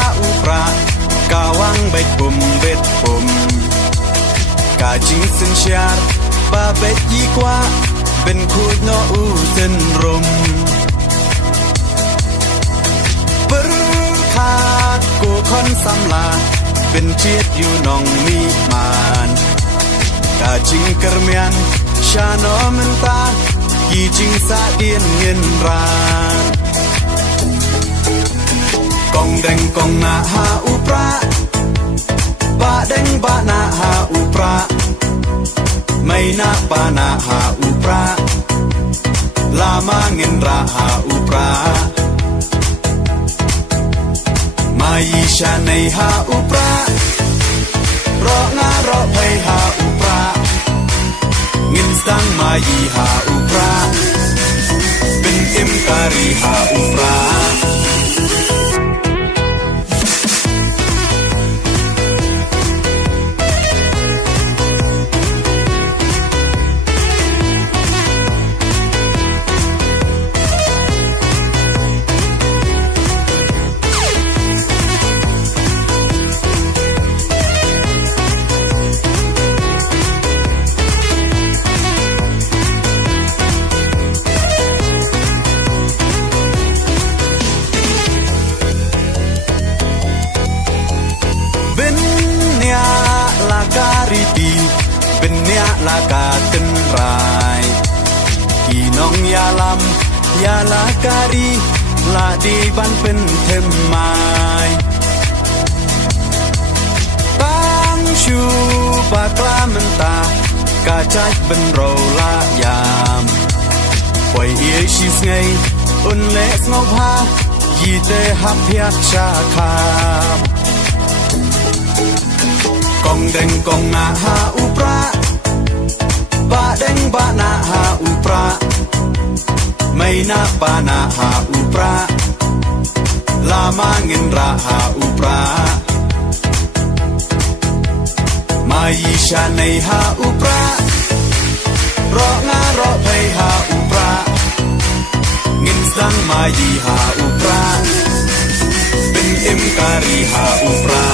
าอุปรากาวังใบปุ่มเบ็ดปุ่มกาจิงสินชาร์บาเบ็ดยี่กว่าเป็นคูดโนอูเส้นรมปรึขาดกูคอนสำลาเป็นเชียดอยู่นองมีมานกาจิงกระเมียนชาโนมันตากีจิงสาเดียนเงินรากองแดงกองนาหาอุปราบาแดงบานาหาอุปราไม่นาปานาหาอุปราลามาเงินราหาอุปรามายีชาในหาอุปรารองารอไพหาอุปราเงินสังมายีหาอุปราเป็นเอ็มการีหาอุปราเป็นเนียลากาตึนรายกี่น้องยาลำยาลาการีลาดีบันเป็นเทมไม้ตั้งชูปากลามันตากาจัดเป็นโรลายามปล่อยเอชิสไงอุ่นเล็กงบฮายีเตหับเพียชาคากองแดงกองนาหาอุปราบาแดงบานาหาอุปราไม่นาปานาหาอุปราลามาเงินราหาอุปรามายีชาในหาอุปรารองารอไพหาอุปราเงินสังมายีหาอุปราเป็นเอ็มการีหาอุปรา